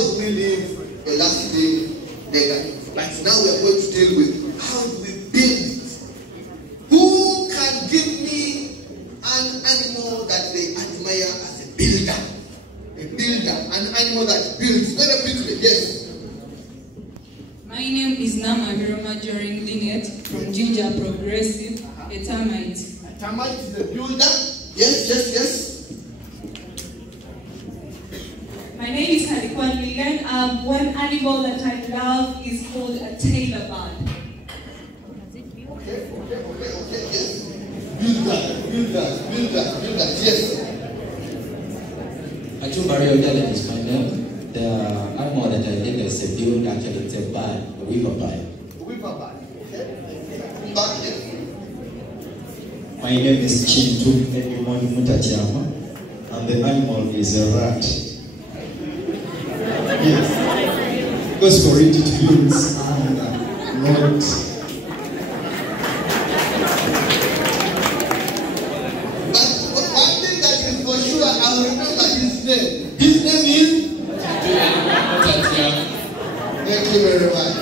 do we live a lasting legacy? But now we are going to deal with how do we build it? Who can give me an animal that they admire as a builder? A builder, an animal that builds. Very quickly, yes. My name is Nama Hiroma during Linet from Ginger Progressive, a termite. A termite is a builder? Yes, yes, yes. My name is Halikwan Ligan. One animal that I love is called a tailor bird. Okay, yes. Builders, yes. Mario Dallin is my name. The animal that I did as a build actually it's a bird, a weaver bird. A weaver bird, okay. Back here. My name is Chintu Edimon Mutachama, and the animal is a rat. Yes. Because for it builds and not. But one thing that is for sure, I will remember his name. His name is? Thank you very much.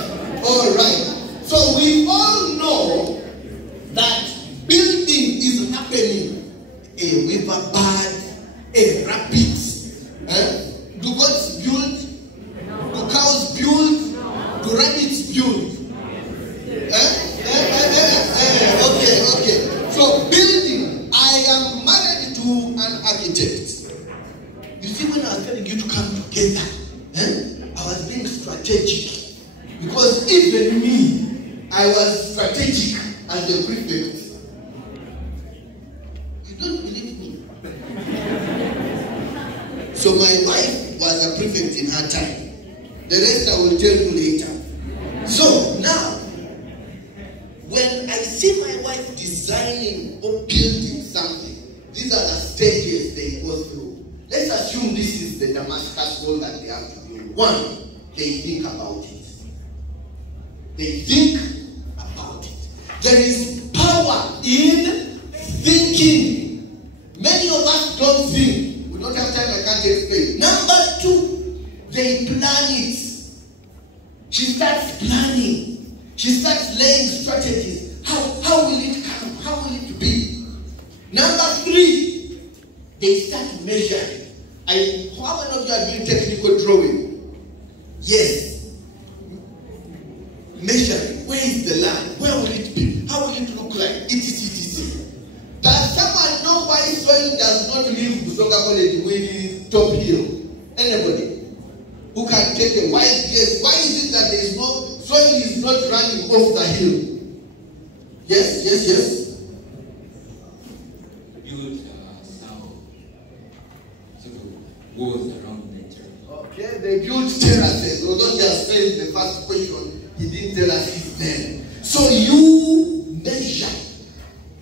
All right. So we all know that building is happening. A weaver bird, a rabbit. Do goats build? Do cows build? Do rabbits build? Okay. So building, I am married to an architect. You see, when I was telling you to come together, I was being strategic. Because even me, I was strategic as a prefect. You don't believe me? So my wife was a prefect in her time. The rest I will tell you later. So now, when I see my wife designing or building something, these are the stages they go through. Let's assume this is the Damascus wall that they have to build. One, they think about it. They think about it. There is power in thinking. Many of us don't think. We don't have time, I can't explain. Number two, they plan it. She starts planning. She starts laying strategies. How will it come? How will it be? Number three, they start measuring. How many of you are doing technical drawing? Yes. Measuring. Where is the land? Where will it be? How will it look like? Etc. Does someone know why soil does not leave Busoga College when it is top hill? Anybody? Who can take a wide guess? Why is it that there is no soil is not running off the hill? Yes. Build some sort of walls around nature. Okay, they build terraces. Although just saying the first question, he didn't tell us his name. So you measure.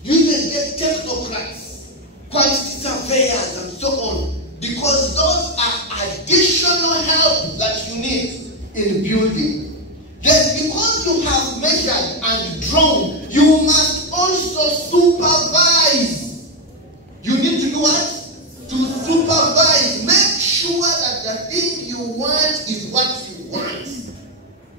You even get technocrats, quantity surveyors, and so on. Because those are additional help that you need in building. Then because you have measured and drawn, you must also supervise. You need to do what? To supervise. Make sure that the thing you want is what you want.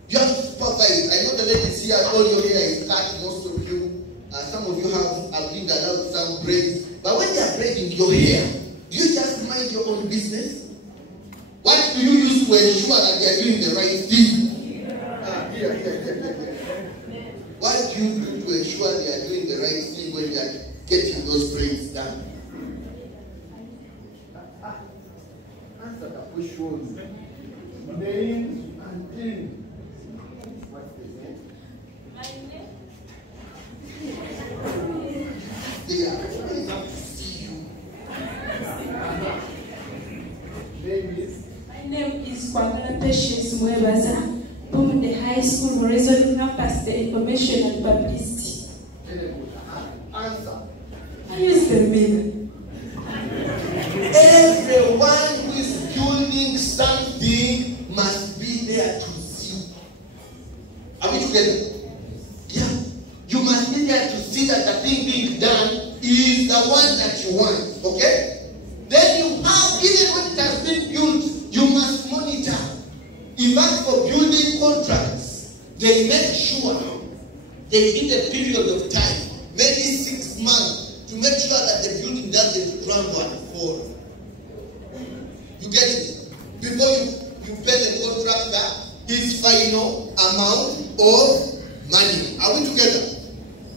You have to supervise. I know the ladies here, all your hair is cut, most of you. Some of you have been allowed some braids. But when they are braiding your hair, do you just mind your own business? What do you use to ensure that they are doing the right thing? What do you do to ensure they are doing the right thing when they are getting those braids done? Answer the questions. Name and thing. What's the name? My name? They are always have to see you. My name is Kwagala Patience Mwebaza. From the high school, Horizon Campus, the information and publicity. Answer. I use the middle. Everyone who is building something must be there to see. Are we together? Yeah. You must be there to see that the thing being done is the one that you want. Okay? Then you have, even when it has been built, you must monitor. doing contracts, they make sure they need a period of time, maybe 6 months, to make sure that the building doesn't crumble and fall. You get it? Before you pay the contractor his final amount of money. Are we together?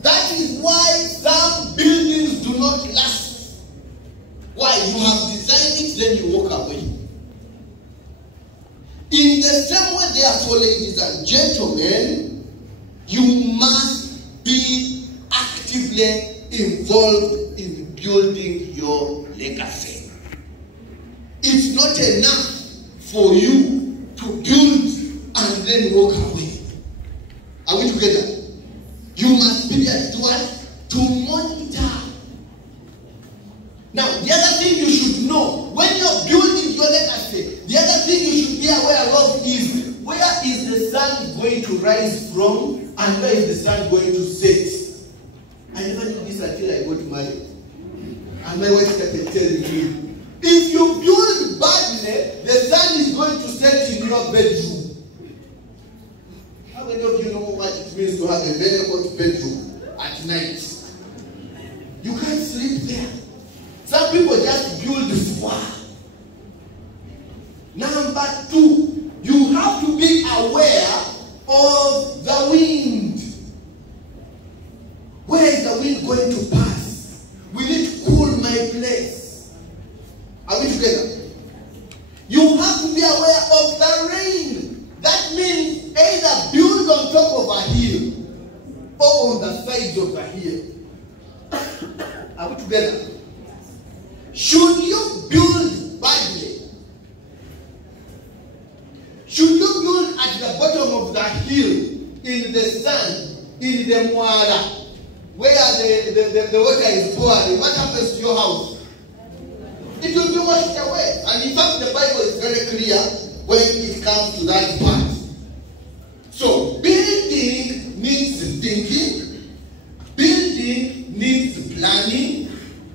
That is why some buildings do not last. Why? You have designed it, then you walk away. In the same way, therefore, ladies and gentlemen, you must be actively involved in building your legacy. It's not enough for you to build and then walk away. Are we together? You must be there to monitor. Now, the other thing you should know, when you're building your legacy, the other thing you should be aware of is, where is the sun going to rise from and where is the sun going to set? I never knew this until I got married. And my wife started telling me, if you build badly, the sun is going to set in your bedroom. How many of you know what it means to have a very hot bedroom at night? You can't sleep there. Some people just build far. Number 2, you have to be aware of the wind. Where is the wind going to pass? Will it cool my place? Are we together? You have to be aware of the rain. That means either build on top of a hill or on the sides of the hill. Are we together? Should you build badly? Should you build at the bottom of the hill, in the sand, in the mwara, where the water is pouring? What happens to your house? It will be washed away. And in fact, the Bible is very clear when it comes to that part. So, building needs thinking, building needs planning,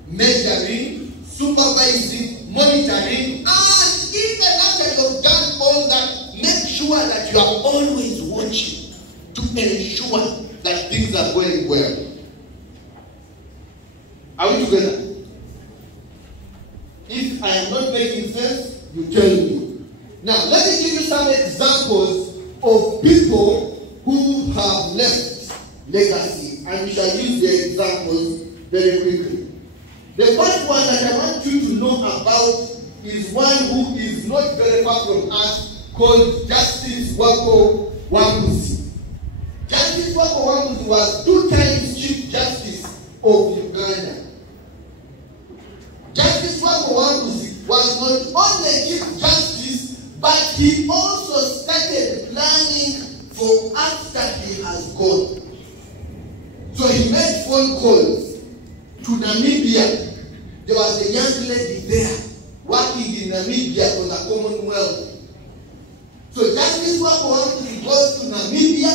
measuring, supervising, monitoring, and even after you've done all that, make sure that you are always watching to ensure that things are going well. Are we together? If I am not making sense, you tell me. Now, let me give you some examples of people who have left legacy, and we shall use the examples very quickly. The first one that I want you to know about is one who is not very far from us, called Justice Wako Wambusi. Justice Wako Wambusi was 2 times Chief Justice of Uganda. Justice Wako Wambusi was not only Chief Justice, but he also started planning for after he has gone. So he made phone calls to Namibia. There was a young lady there working in Namibia for the Commonwealth. So Justice Wako Wambusi goes to Namibia,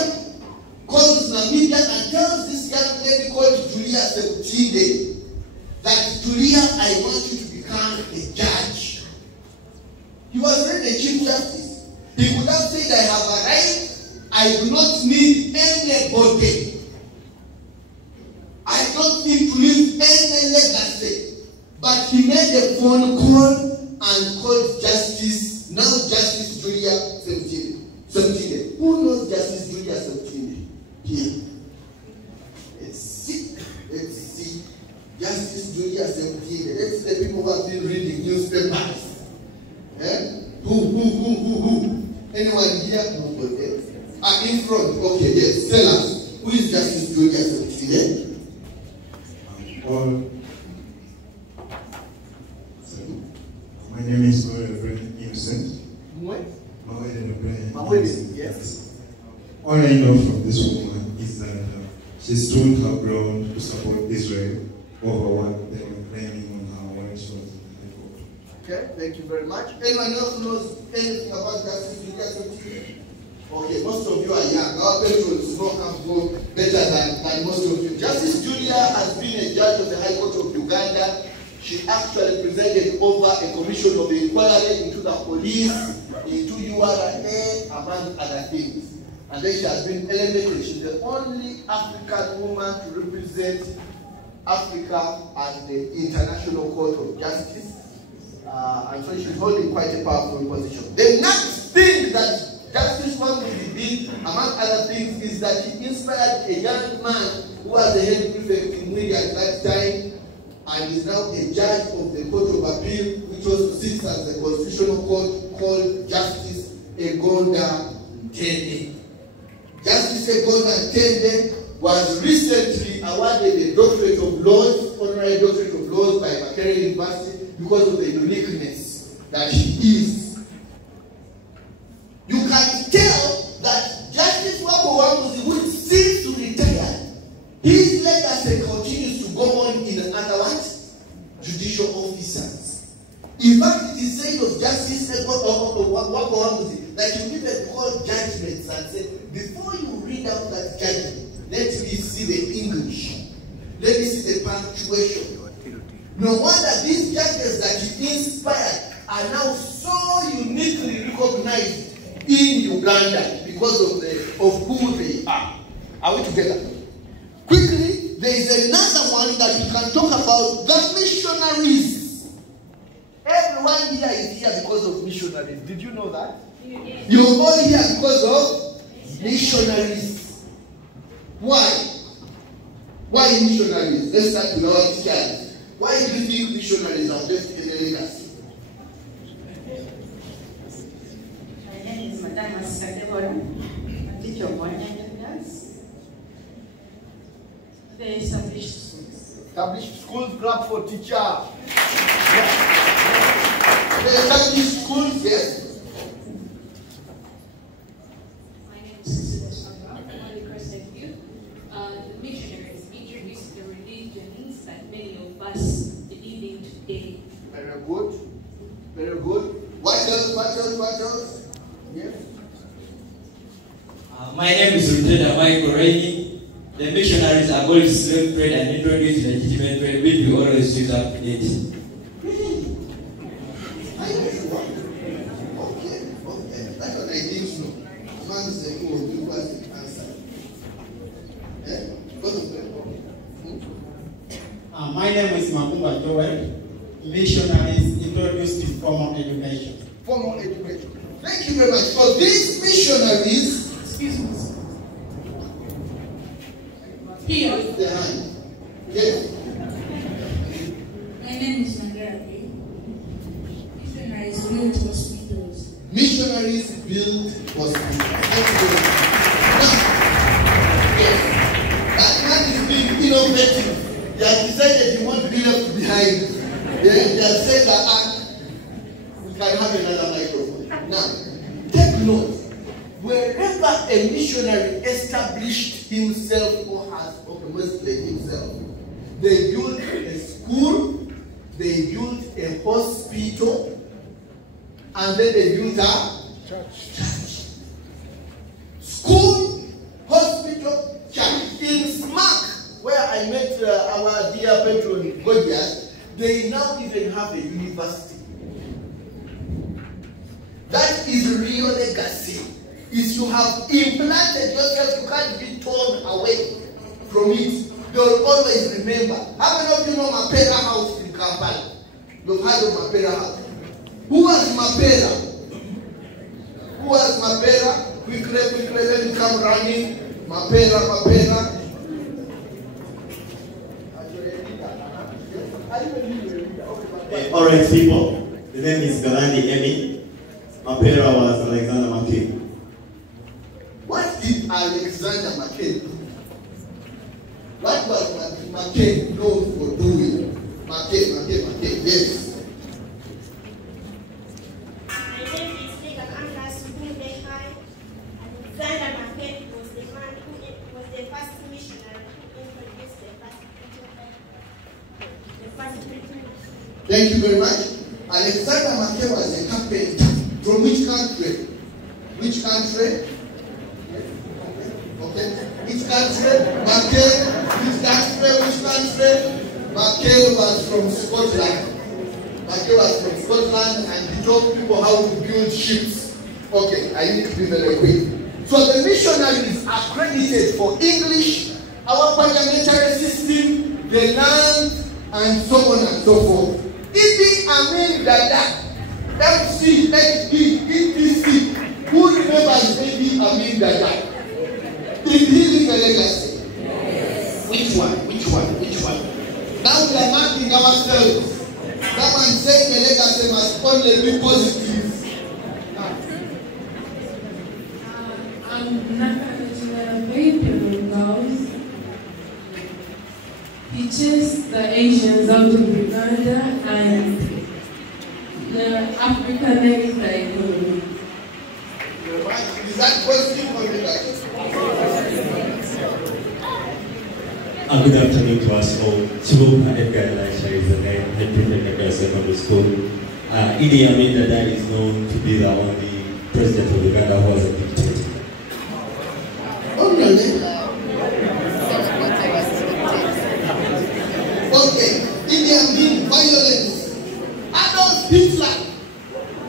calls Namibia and tells this young lady called Julia Septide that, Julia, I want you to become a judge. He was already a Chief Justice. He could have said, I have a right, I do not need anybody. I don't need to leave any legacy. But he made a phone call and called Justice, now Justice Julia Septide. Who knows Justice Julia Septide? Here. Let's see. Justice Julia Septide. Let's the people who have been reading newspapers. Who? Anyone here? Nobody. In front. Okay, yes. Tell us. Who is Justice Julia Septide? My name is Reverend Innocent. What? Yes. All I know from this woman is that she stood her ground to support Israel over what they were claiming on her when she was in the court. Okay, thank you very much. Anyone else knows anything about Justice Julia Septide? Okay, most of you are young. Our patrons know how to go better than most of you. Justice Julia has been a judge of the High Court of Uganda. She actually presided over a commission of inquiry into the police, into URA, among other things. And then she has been elevated. She's the only African woman to represent Africa at the International Court of Justice. And so she's holding quite a powerful position. The next thing that Justice Wambuzi did, among other things, is that he inspired a young man who was the head prefect in Mwili at that time, and is now a judge of the Court of Appeal, which also sits as the Constitutional Court, called Justice Uganda Ntende. Justice Uganda Ntende was recently awarded a doctorate of laws, honorary doctorate of laws by Makerere University because of the uniqueness that he is. You can tell that Justice Wambuzi, which seems to retire, his legacy continues to go on in other words, judicial officers. In fact, it is said of Justice Wambuzi that you even call judgments and say, before you read out that judgment, let me see the English. Let me see the punctuation. No wonder these judges that you inspired are now so uniquely recognized in Uganda because of who they are. Are we together? Quickly, there is another one that we can talk about, the missionaries. Everyone here is here because of missionaries. Did you know that? Yes. You're all here because of missionaries. Why? Why missionaries? Let's start with our teachers. Why do you think missionaries are left in the legacy? My name is Madam Askadebora. I teach of 100 years. They established schools. Established schools, clap for teacher. They established schools, yes. My name is Sister Sandra. I'm the Crescent Youth. The missionaries introduced the religions that many of us believe in today. Very good. Very good. What else? What else? What else? Yes. My name is Lieutenant Michael Rainey. The missionaries abolished slave trade and introduced legitimate trade, which we always use up to date. Really? I know you are. Okay. Okay. That's what I think so. Man said, who will give us the answer? Yeah? Because of them. My name is Makumba Joel. Missionaries introduced formal education. Formal education. Thank you very much. So these missionaries, excuse me. Here is the hand. Yes. My name is Mandara. Missionaries built hospitals. Missionaries built hospitals. Thank you very much. Now, yes. That man is being innovative. He has decided he won't be left behind. He has said that we can have another microphone. Now, take note. Wherever a missionary established himself or has organized himself, they built a school, they built a hospital, and then they built a church. School, hospital, church. In SMAC, where I met our dear patron Godias, they now even have a university. That is real legacy. Is you have implanted yourself, you can't be torn away from it. You'll always remember. How many of you know Mapera House in Kampala? You've heard of Mapera House. Who was Mapera? Who was Mapera? Quickly, let me come running. Mapera. All right, people. The name is Galandi Emi. Mapera was Alexander McCain. What did Alexander McCain do? What was McCain known for doing? McCain, yes. My name is Legan Angas Mbehai. Alexander McCain was the man who was the first missionary who introduced the first printing. Thank you very much. Alexander McCain was a carpenter. From which country? Which country? Okay. Which country? McCain. Which country? McCain was from Scotland. McCain was from Scotland, and he taught people how to build ships. Okay, I need to be very quick. So the missionaries are credited for English, our parliamentary system, the land, and so on and so forth. Idi Amin Dada, MC, HD, ETC, who remembers Idi Amin Dada? Did he leave a legacy? Yes. Which one? Now we are marking ourselves. That one saying the legacy must only be positive. He chased the Asians out of Uganda and the Africanized the economy. Is that positive or negative? Good afternoon to us all. Chibuka Edgar Elisha is the name, head prefect at Edgar Secondary School. Idi Amin Dada is known to be the only president of Uganda who was a dictator. Oh, really? Okay, Idi Amin, violence. Adolf Hitler.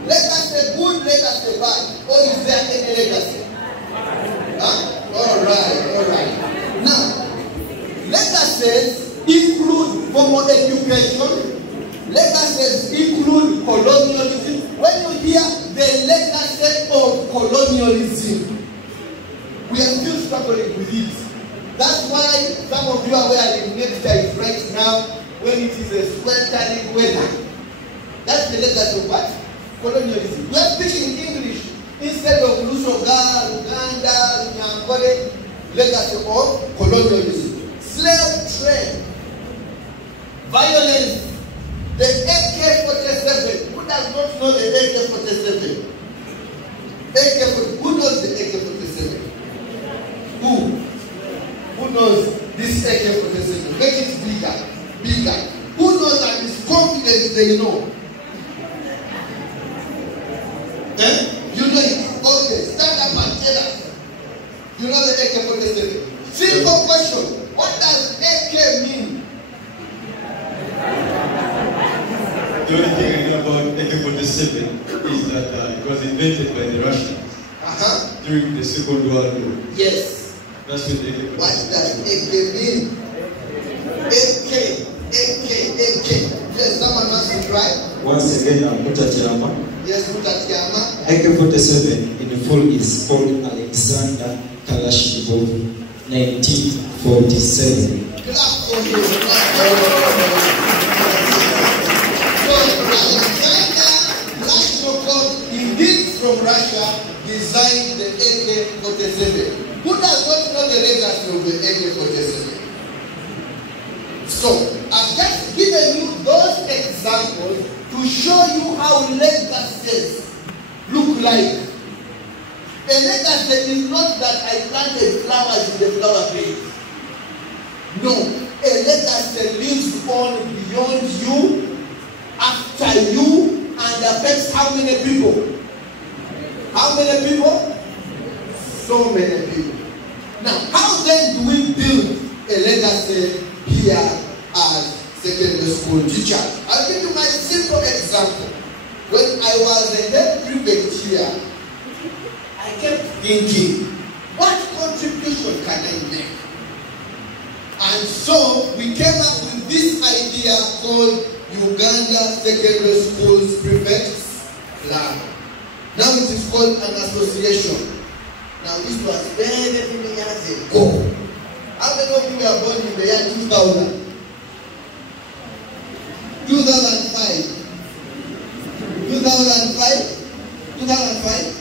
Legacy good, legacy bad. Or is there any legacy? Huh? All right. Now, legacies include formal education. Legacies include colonialism. When you hear the legacy of colonialism, we are still struggling with it. That's why some of you are wearing neckties right now when it is a sweltering weather. That's the legacy of what? Colonialism. We are speaking English instead of Lusoga, Uganda, Nyangole. Legacy of colonialism. Slave trade. Violence. The AK-47. Who does not know the AK-47? Who knows the AK-47? Who knows this AK-47? Make it bigger. Who knows that is confident they know? You know it. Okay, stand up and tell us. You know the AK-47. Simple question. What does AK mean? The only thing I know about AK-47 is that it was invented by the Russians during the Second World War. Yes. That's what AK-47 What does AK mean? AK. Yes, someone wants to try. Once again, I'm Mutatiama. Yes, Mutatiama. AK-47 in full is called Alexander Kalashnikov, 1947. Clap for him. So, Alexander Kalashnikov, indeed from Russia, designed the AK-47. Who does not know the legacy of the AK-47? So, I've just given you those examples to show you how legacies look like. A legacy is not that I planted flowers in the flower bed. No, a legacy lives on beyond you, after you, and affects how many people? How many people? So many people. Now, how then do we build a legacy here as secondary school teachers? I'll give you my simple example. When I was a head prefect here, I kept thinking, what contribution can I make? And so we came up with this idea called Uganda Secondary Schools Prefects Plan. Now it is called an association. Now this was very many years ago. How many of you were born in the year 2000? 2005. 2005?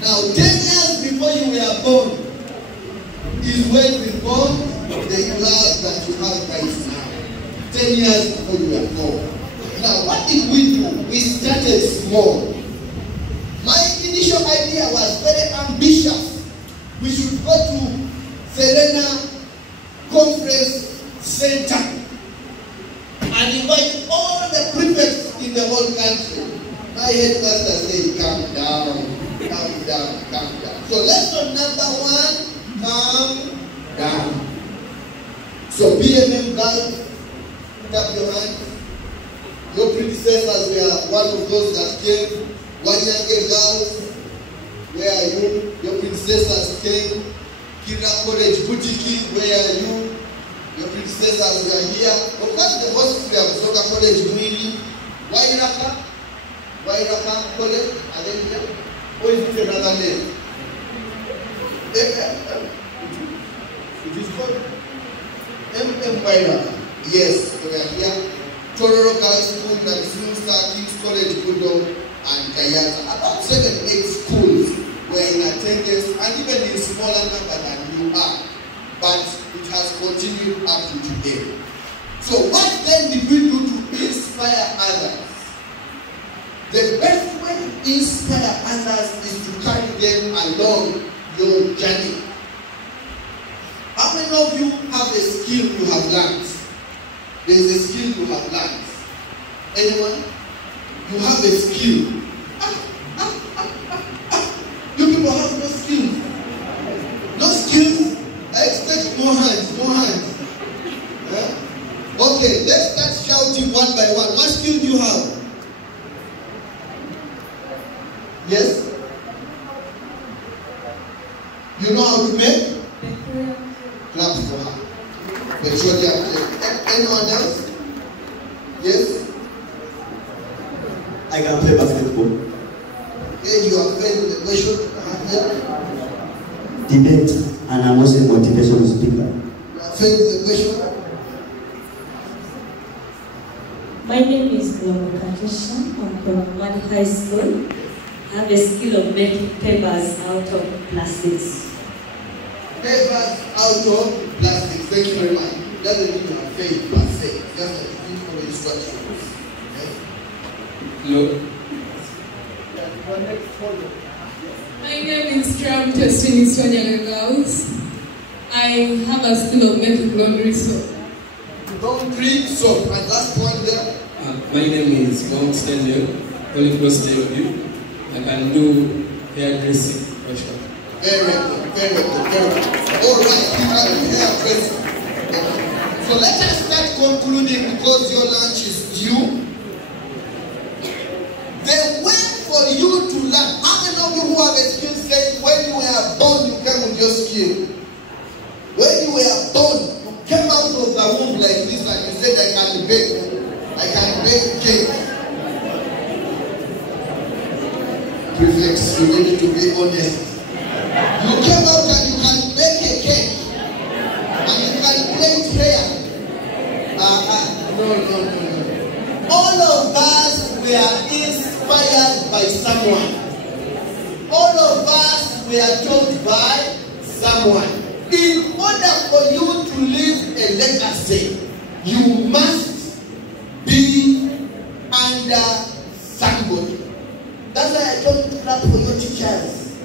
Now 10 years before you were born is when we formed the class that you have right now. 10 years before you were born. Now what did we do? We started small. My initial idea was very ambitious. We should go to Serena Conference Center and invite all the prefects in the whole country. My headmaster said, calm down. So lesson number 1, calm down. So BMM girls, put up your hands. Your predecessors were one of those that came. Wanyange girls, predecessors came, Kira College Butiki, where your predecessors were here. Of course, the hospital of Soka College, Mwili, Wairaka College, are they here? Or is it another name? It is called Wairaka. Yes, they were here. Tororo Girls School, Nansun Star, King's College, Budong, and Kayaka. About 7-8 schools were in attendance, and even in smaller number than you are. But it has continued up to today. So what then did we do to inspire others? The best way to inspire others is to carry them along your journey. How many of you have a skill you have learned? There is a skill you have learned. Anyone? You have a skill. You people have no skills. No skills? I expect more hands. Okay, let's start shouting one by one. What skill do you have? Yes? You know how to make? Clap for her. Petroleum. Anyone else? Yes? I can play basketball. Yeah, you are playing the question. Debate, and I'm also a motivational speaker. Fail the question. My name is Katusha. I'm from Mad High School. I have a skill of making papers out of plastics. Papers out of plastics. Thank you very much. Doesn't mean you have failed, you have failed. Just like you follow instructions. Hello. My name is Tram Testing Sonia Girls. I have a skill of making laundry soap. Laundry soap. And last one there. My name is Mount Stanley, Holy Cross Day. I can do hairdressing. Very good. All right, you have hairdressing. So let us start concluding because your lunch is due. The way for you to learn. How many of you who have a skill say when you were born you came with your skill? When you were born, you came out of the womb like this and you said I can bake cake. Prefects, you need to be honest. You came out and you can bake a cake and you can plait hair. No. All of us were inspired by someone. All of us were taught by someone. In order for you to leave a legacy, you must be under somebody. That's why I told you to clap for your teachers.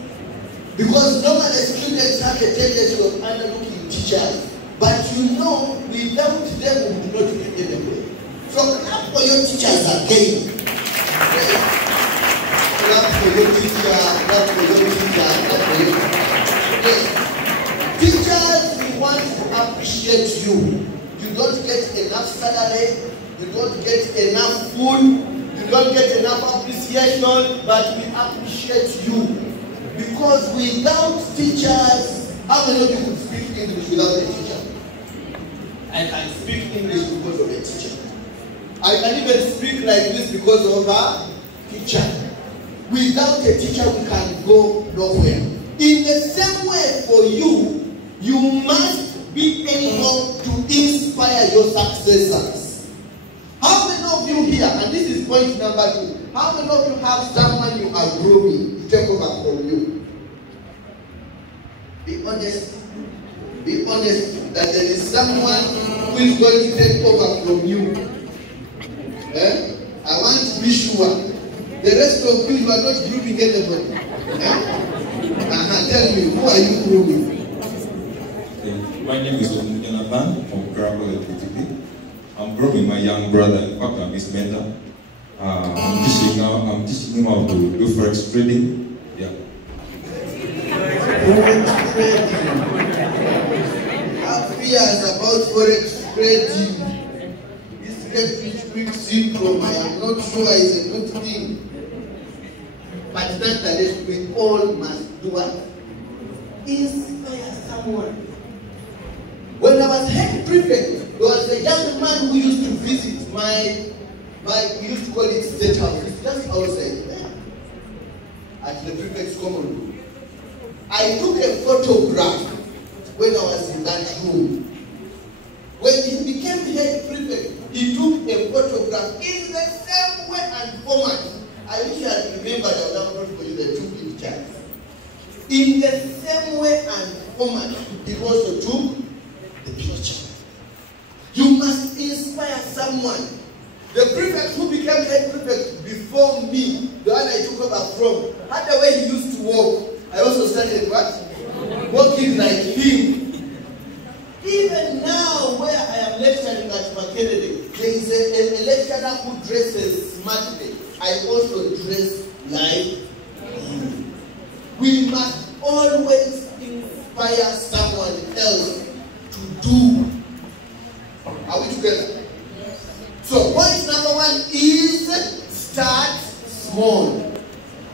Because normally students have a tendency of underlooking teachers. But you know, without them, we do not get anywhere. So clap for your teachers again. Clap for your teacher, clap for your teacher, clap for your teacher. Yes. Teachers, we want to appreciate you. You don't get enough salary, you don't get enough food, you don't get enough appreciation, but we appreciate you. Because without teachers, how many of you could speak English without a teacher? I can speak English because of a teacher. I can even speak like this because of a teacher. Without a teacher, we can go nowhere. In the same way for you, you must be able to inspire your successors. How many of you here, and this is point number 2, how many of you have someone you are grooming to take over from you? Be honest. Be honest that there is someone who is going to take over from you. I want to be sure. The rest of you are not grooming anybody. Tell me, who are you grooming? My name is Jonathan from Krakow, LPTP. I'm grooming my young brother. In fact, I'm his mentor. I'm teaching him how to do forex trading. Yeah. Forex trading. Have fears about forex trading. This get rich quick syndrome, I am not sure is a good thing. But nonetheless, we all must do what? inspire someone. When I was head prefect, there was a young man who used to visit we used to call it State House. It's just outside there, at the prefect's common room. I took a photograph when I was in that room. When he became head prefect, he took a photograph in the same way and format. I wish I had remembered I would have brought for you the two pictures. In the same way and format, he also took the picture. You must inspire someone. The prefect who became head prefect before me, the one I took over from, had the way he used to walk. I also started what? Walking like him. Even now, where I am lecturing at McKennedy, there is a lecturer who dresses smartly. I also dress like him. We must always inspire someone else to do. Are we together? So, point number 1 is start small.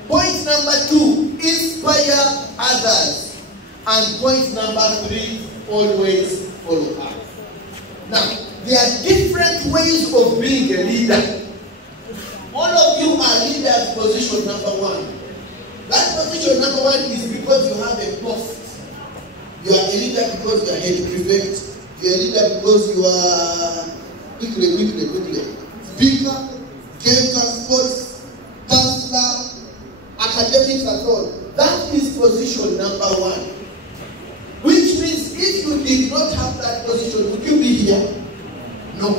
Point number 2, inspire others. And point number 3, always follow up. Now, there are different ways of being a leader. All of you are leaders position number 1. That position number 1 is because you have a post. You are a leader because you are head prefect. You are a leader because you are quickly. Speaker, game transport, counselor, academics and all. That is position number 1. Which means if you did not have that position, would you be here? No.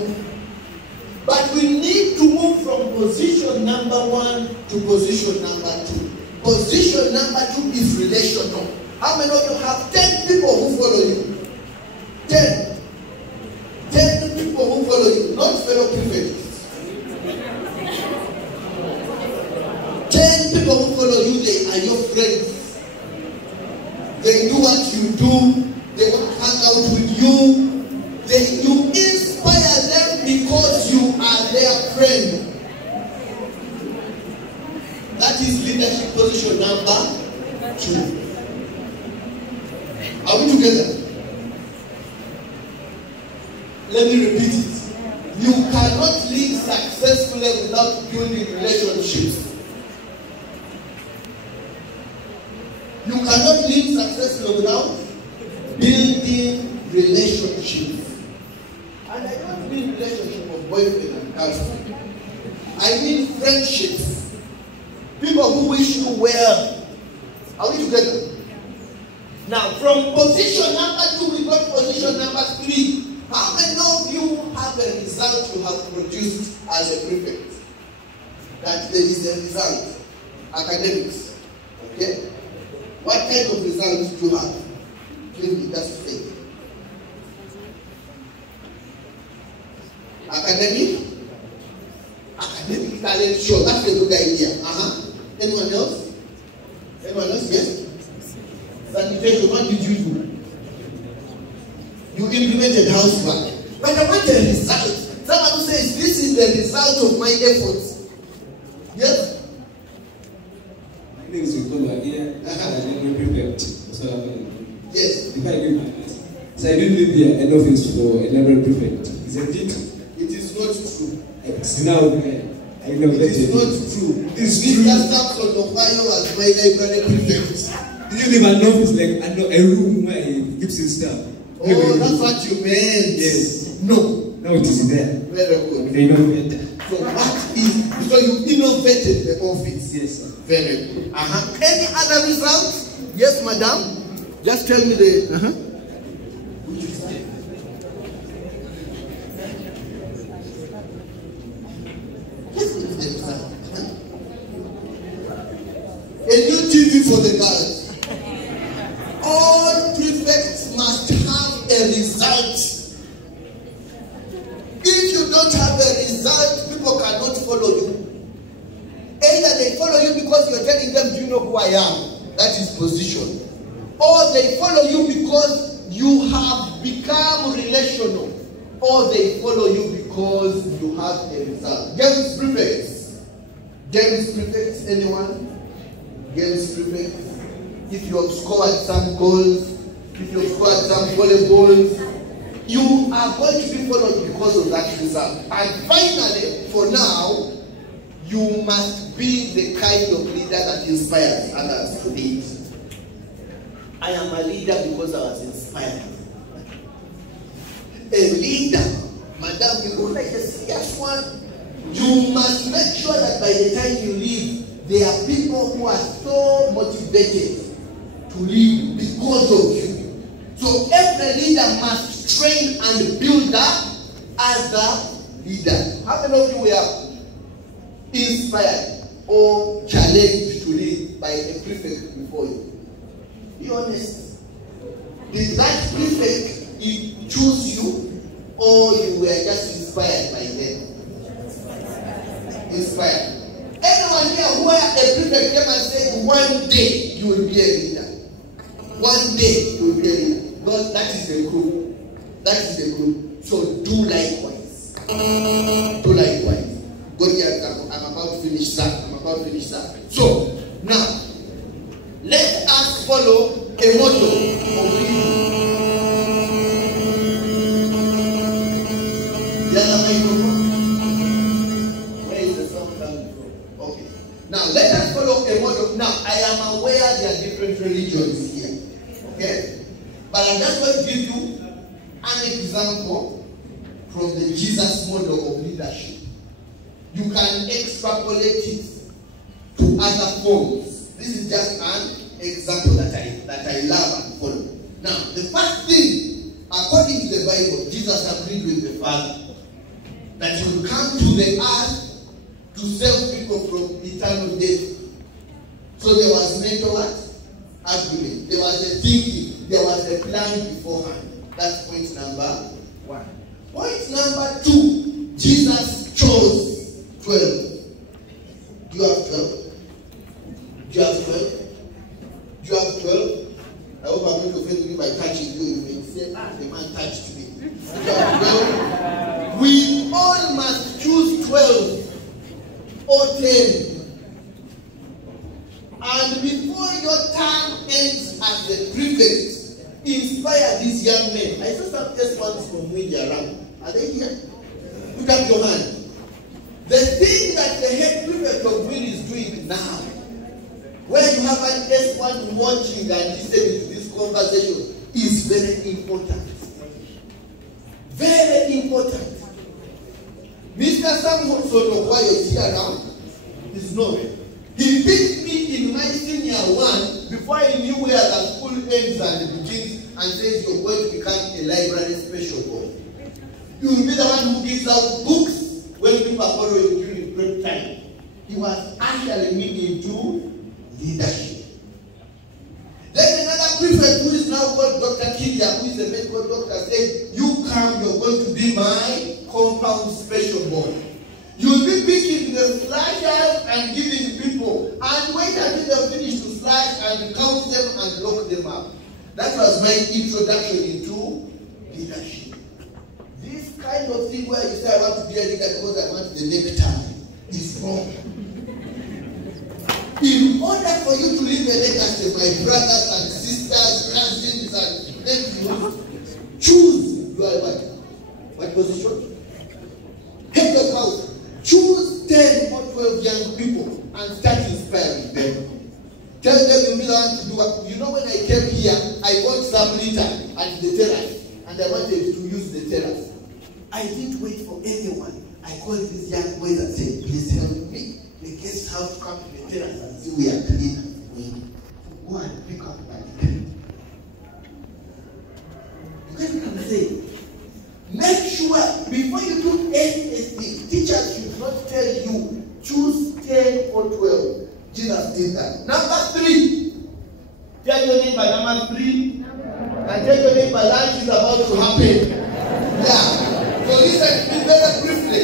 But we need to move from position number 1 to position number 2. Position number 2 is relational. How many of you have 10 people who follow you? 10. 10 people who follow you, not fellow prefects. 10 people who follow you, they are your friends. They do what you do. They want to hang out with you. You inspire them because you are their friend. That is leadership position number 2. Are we together? Let me repeat it. You cannot lead successfully without building relationships. You cannot live successfully without building relationships. And I don't mean relationship of boyfriend and girlfriend. I mean friendships. People who wish you well. Are we together? Now, from position number 2, we got position number 3. How many of you have a result you have produced as a prefect? That there is a result. Academics. Okay? What kind of results do you have? Give me, just say. Academic talent show. That's a good idea. Anyone else? Anyone else? Yes? Sanitation, what did you do? You implemented housework. But I want a result. Someone who says, this is the result of my efforts. Yes? My name is Uganda here. I'm a prefect. So, yes. If I give my answer. So I didn't live here an office for a library prefect. Isn't it? It is not true. It's now I know that it is not true. Mr. Samson Ohio was my library prefect. Did you live an office like a room where he keeps his stuff? Oh, that's what you meant. Yes. No. No, it is there. Very good. They innovated. So what is, because you innovated the office. Yes, sir. Very good. Any other results? Yes, madam. Just tell me the. A new TV for the girls. All prefects must have a result. If you don't have a result, people cannot follow you. Either they follow you because you're telling them, do you know who I am? That is position. Or they follow you because you have become relational. Or they follow you because you have a result. Games prefects. Games prefects, anyone? Games prefects. if you have scored some goals, if you have scored some volleyballs, you are going to be followed because of that result. And finally, for now, you must be the kind of leader that inspires others to lead. I am a leader because I was inspired. A leader, madam, you look like a serious one. You must make sure that by the time you leave, there are people who are so motivated to lead because of you. So every leader must train and build up other leaders. How many of you were inspired or challenged to lead by a prefect before you? Be honest. Did that prefect choose you, or you were just inspired by them? Inspired. Anyone here where a prefect came and said, one day you will be a leader. One day you will be a leader. God, that is the group. That is the group. So do likewise. Do likewise. God, I'm about to finish that. So now, let us follow a motto of leading. The other microphone. Where is the song coming from? Okay. Now let us follow a motto. Now I am aware there are different religions here. Okay? But I'm just going to give you an example from the Jesus model of leadership. You can extrapolate it to other forms. This is just an example that I love and follow. Now, the first thing, according to the Bible, Jesus agreed with the Father that he would come to the earth to save people from eternal death. So there was mental agreement. There was a thinking. There was a plan beforehand. That's point number 1. Point number 2, Jesus chose 12. Do you have 12? Do you have 12? Do you have 12? I hope I'm going to offend you by touching you. You may say, the man touched me. Do you have 12? We all must choose 12 or 10. And before your term ends as the prefect, inspire these young men. I saw some S1s from Windy around. Are they here? Put up your hand. The thing that the head prefect of Windy is doing now, where you have an S1 watching and listening to this conversation, is very important. Very important. Mr. Sam Hudson, why is he around? He's not. He picked me in my senior 1 before I knew where the school ends and begins, and says you're going to become a library special boy. You will be the one who gives out books when people are borrowing during break time. He was actually me into leadership. Then another prefect who is now called Dr. Kidia, who is a medical doctor, said, you come, you're going to be my compound special boy. You'll be picking the slashers and giving people, and wait until they finish to slash and count them and lock them up. That was my introduction into leadership. This kind of thing where you say, I want to be a leader because I want the nectar, is wrong. In order for you to leave a legacy, my brothers and sisters, cousins and nephews, choose your what? What position? Head of house. Choose 10 or 12 young people and start inspiring them. Tell them you need to do what. You know, when I came here, I bought some litter at the terrace and I wanted to use the terrace. I didn't wait for anyone. I called these young boys and said, please help me. The guests have to come to the terrace and see we are clean. Go and pick up my litter. You can come and say, make sure before you do anything, teachers should not tell you, choose 10 or 12. Jesus did that. Number 3. Tell your neighbor, number 3. And tell your neighbor, life is about to happen. Yeah. So listen, be very briefly.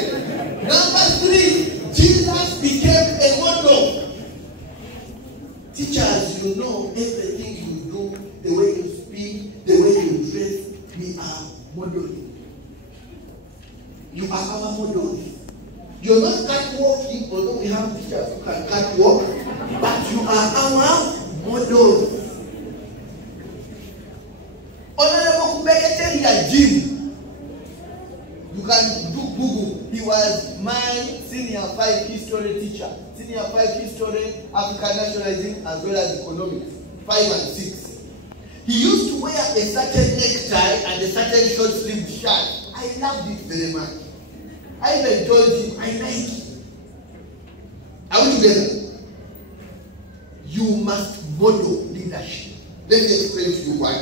Number 3, Jesus became a model. Teachers, you know everything you do, the way you speak, the way you dress, we are modeling. You are our models. You're not catwalking, although we have teachers who can catwalk, but you are our models. Jim. You can do Google. He was my senior 5 history teacher. Senior 5 history, African nationalism, as well as economics. 5 and 6. He used to wear a certain necktie and a certain short-sleeved shirt. I loved it very much. I even told him, I like it. Are we together? You must model leadership. Let me explain to you why.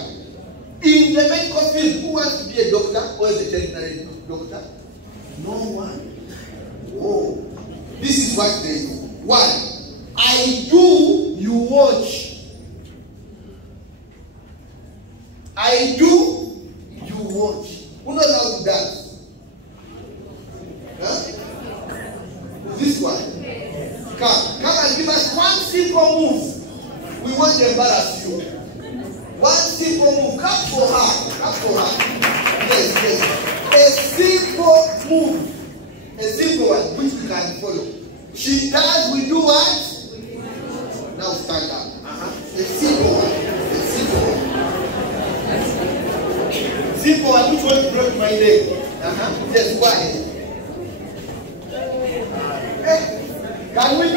In the medical field, who wants to be a doctor or a veterinary doctor? No one. Oh, this is what they do. One, I do, you watch. I do, you watch. Who knows how to dance? Huh? This one. Come and give us one simple move. We want to embarrass you. One simple move. Come for her. Come for her. Yes. A simple move. A simple one which we can follow. She does, we do what? Now stand up. A simple one. A simple one. Simple one. Which one broke my leg? Yes, go ahead. Can we do?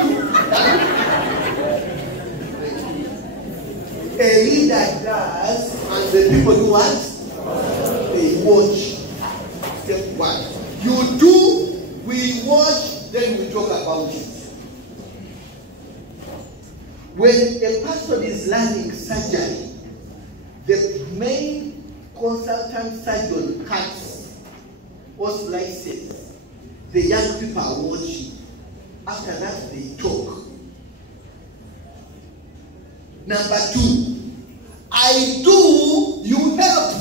A leader does, and the people do what? They watch. Step 1. You do, we watch, then we talk about it. When a person is learning surgery, the main consultant surgeon cuts or slices. The young people are watching. After that, they talk. Number 2, I do, you help.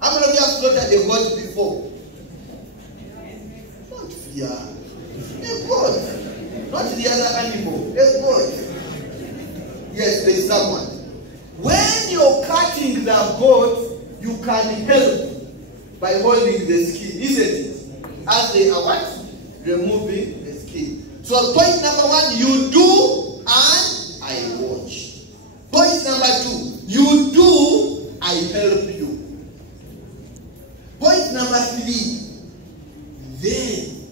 How many of you have slaughtered a goat before? Not fear. A goat. Not the other animal. A goat. Yes, there is someone. When you're cutting the goat, you can help by holding the skin, isn't it? As they are what? Removing the skin. So point number 1, you do and I watch. Point number 2, you do, I help you. Point number 3, then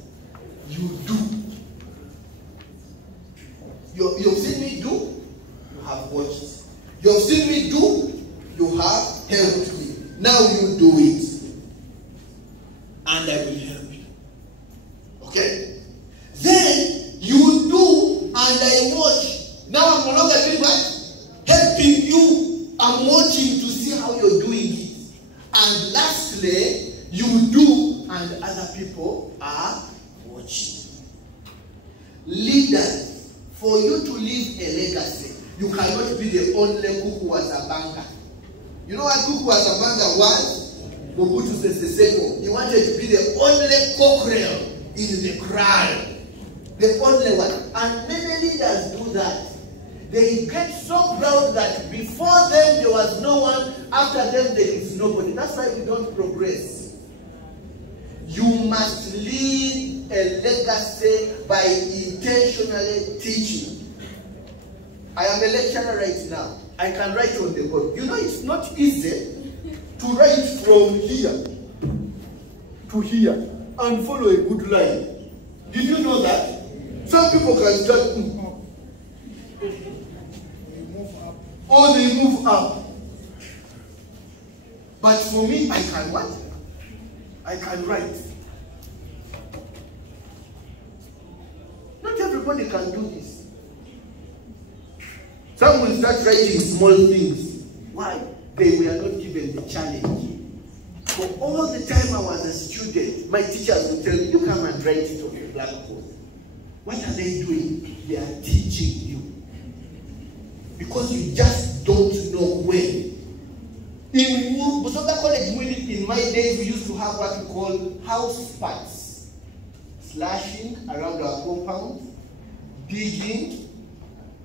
you do. You've seen me do, you have watched. You've seen me do, you have helped me. Now you do it. And I will help you. Okay? Then you do and I watch. Now I'm no longer doing what? Helping you. I'm watching to see how you're doing it. And lastly, you do and other people are watching. Leaders, for you to leave a legacy, you cannot be the only Kuku Wazabanga. You know what Kuku Wazabanga was? Mobutu Sese Seko. He wanted to be the only cockerel in the crowd. The only one. And many leaders do that. They get so proud that before them there was no one, after them there is nobody. That's why we don't progress. You must leave a legacy by intentionally teaching. I am a lecturer right now. I can write on the board. You know it's not easy to write from here to here and follow a good line. Did you know that? Some people can start or they move up. But for me, I can what? I can write. Not everybody can do this. Some will start writing small things. Why? They were not given the challenge. For all the time I was a student, my teachers would tell me, you come and write it on the blackboard. What are they doing? They are teaching you. Because you just don't know when. In Busoga College, in my days, we used to have what we call house parts. Slashing around our compound, digging,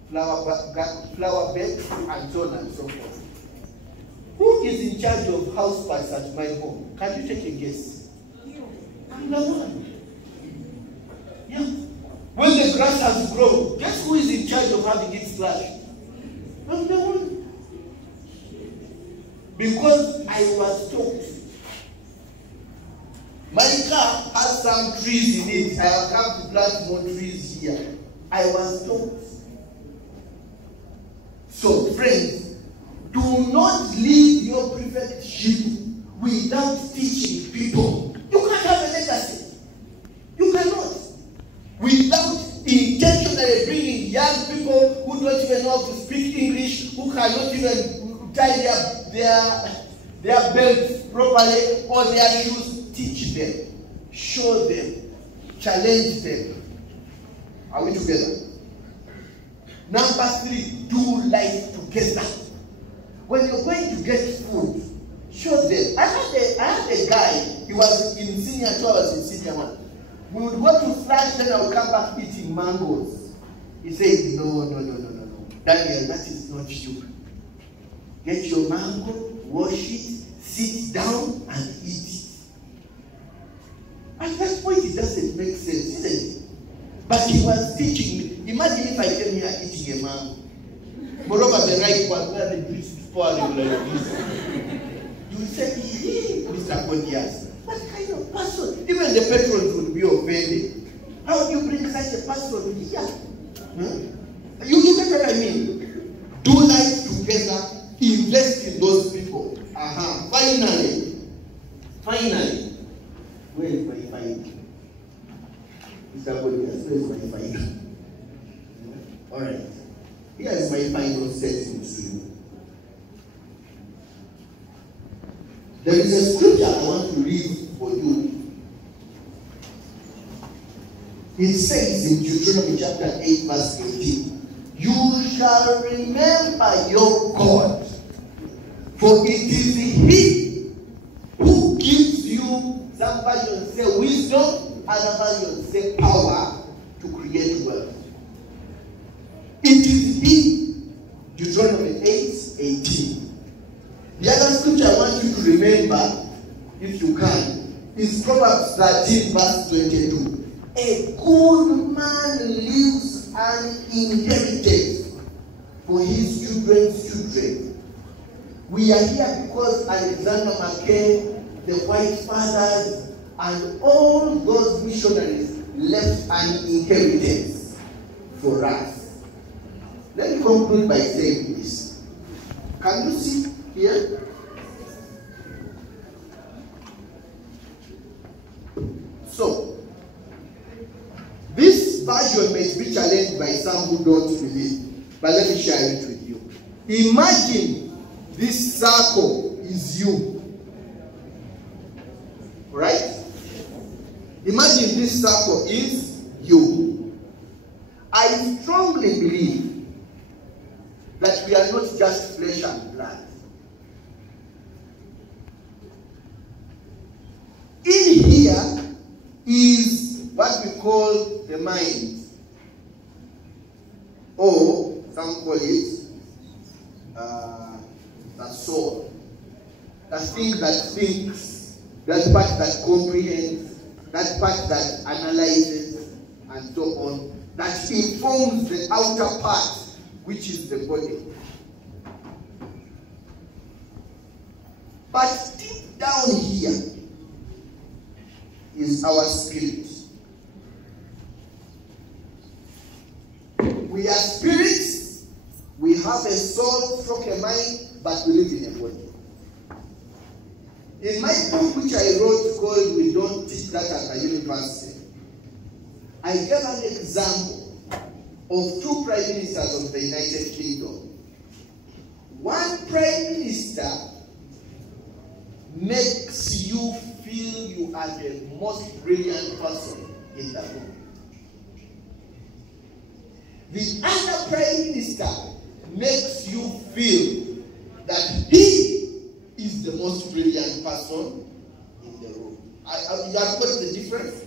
flower beds, and so on and so forth. Who is in charge of house parts at my home? Can you take a guess? I'm the one. Yeah. When the grass has grown, guess who is in charge of having it slashed? I'm the one. Because I was taught some trees in it. I have come to plant more trees here. I was told. So, friends, do not leave your prefectship without teaching people. You can't have a legacy. You cannot. Without intentionally bringing young people who don't even know how to speak English, who cannot even tie their belts properly or their shoes, teach them, show them, challenge them. Are we together? Number 3, do life together. When you're going to get food, show them. I had a guy, he was in senior 2, I was in senior 1. We would go to flash, then I would come back eating mangoes. He said, no. Daniel, that is not you. Get your mango, wash it, sit down and eat it. At that point, it doesn't make sense, isn't it? But he was teaching me. Imagine if I came here eating a mango. Moreover, the right one, where the priest is pouring like this. You will say, Mr. Godias, what kind of person? Even the patrons would be offended. How do you bring such a person here? You get what I mean? Do life together, invest in those people. Finally, where is my final? Mr. Godias, where is my final? Alright. Here is my final statement to you. There is a scripture I want to read for you. It says in Deuteronomy chapter 8, verse 18, you shall remember your God, for it is He who gives you, some versions say wisdom, other versions say power to create wealth. It is He, Deuteronomy 8:18. The other scripture I want you to remember, if you can, is Proverbs 13, verse 22. A good man leaves an inheritance for his children's children. We are here because Alexander McCain, the White Fathers, and all those missionaries left an inheritance for us. Let me conclude by saying this. Can you see here? So, this version may be challenged by some who don't believe, but let me share it with you. Imagine this circle is you. Right? Imagine this circle is you. I strongly believe that we are not just flesh and blood. In here is what we call the mind, or some call it the soul. The thing that thinks, that part that comprehends, that part that analyzes, and so on, that informs the outer part, which is the body. But deep down here is our spirit. We are spirits, we have a soul, stroke a mind, but we live in a body. In my book, which I wrote called We Don't Teach That at a University, I gave an example of 2 prime ministers of the United Kingdom. One prime minister makes you feel you are the most brilliant person in the room. The other prime minister makes you feel that he is the most brilliant person in the room. You have got the difference?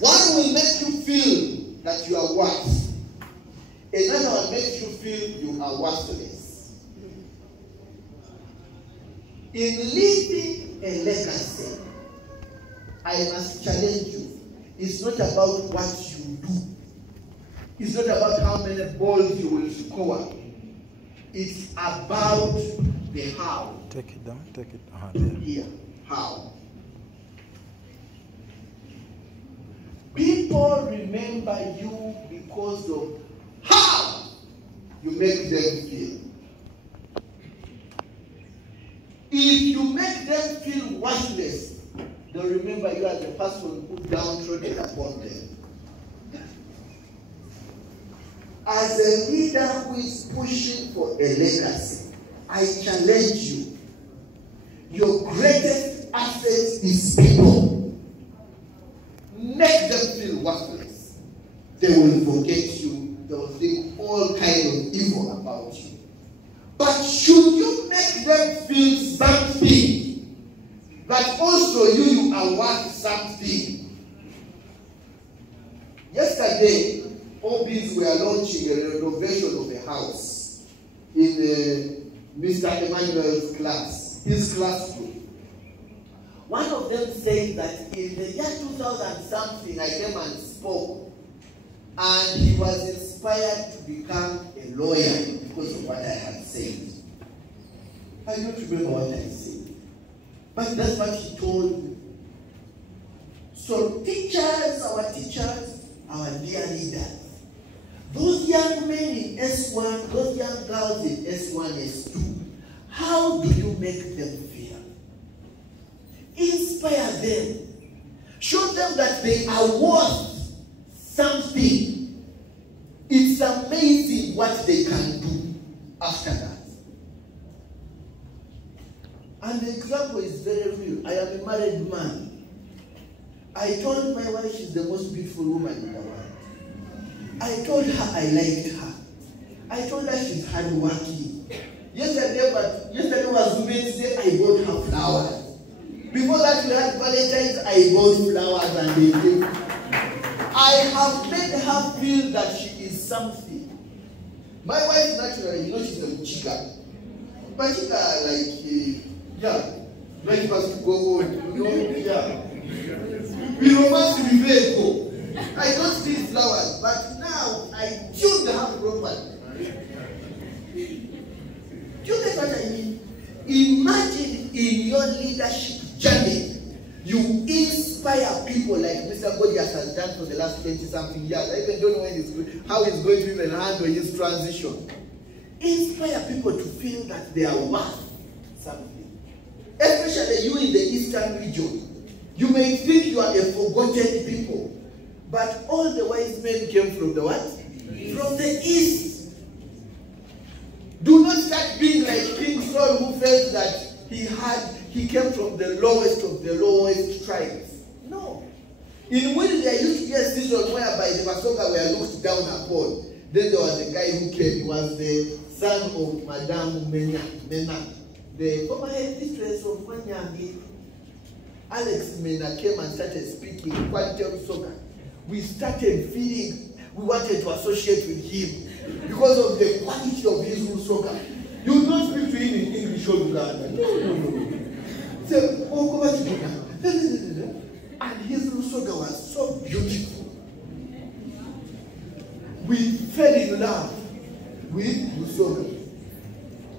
One will make you feel that you are worth. Another one makes you feel you are worthless. In leaving a legacy, I must challenge you. It's not about what you do. It's not about how many balls you will score. It's about the how. Take it down, take it. There. Here, how. People remember you because of how you make them feel. If you make them feel worthless, they'll remember you as the person who downtrodden upon them. As a leader who is pushing for a legacy, I challenge you. Your greatest asset is people. Make them feel worthless. They will forget you. They will think all kinds of evil about you. But should you make them feel something, that also you are worth something? Yesterday, OBs were launching a renovation of a house in Mr. Emmanuel's class, his classroom. One of them said that in the year 2000 something, I came and spoke, and he was inspired to become a lawyer because of what I had said. I don't remember what I said, but that's what he told me. So teachers, our dear leaders, those young men in S1, those young girls in S1, S2, how do you make them feel? Inspire them. Show them that they are worth something. It's amazing what they can do after that. And the example is very real. I am a married man. I told my wife she's the most beautiful woman in the world. I told her I liked her. I told her she's hardworking. Yesterday was Women's Day, I bought her flowers. Before that we had Valentine's, I bought flowers and they gave. I have made her feel that she is something. My wife naturally, you know, she's a chica. But chica, like it was to go on, you know, yeah. We romance with vehicle. I don't see flowers, but now I tune the house properly. Do you get what I mean? Imagine in your leadership journey, you inspire people like Mr. Godias has done for the last 20-something years. I even don't know how he's going to even handle his transition. Inspire people to feel that they are worth something. Especially you in the Eastern region. You may think you are a forgotten people, but all the wise men came from the what? From the East. Do not start being like King Saul, who felt that he came from the lowest of the lowest tribes. No. In Wili there used to be a season whereby the Masoga were looked down upon. Then there was a guy who came. He was the son of Madame Mena, the former head mistress of Wanyangi. Alex Mena came and started speaking Quantum Soga. We started feeling we wanted to associate with him because of the quality of his Rusoga. You will not speak to him in English or Uganda. No. So, oh, come on. And his Rusoga was so beautiful. We fell in love with Rusoga.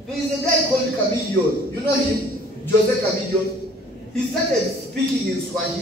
There is a guy called Chameleon. You know him? Jose Chameleon. He started speaking in Swahili.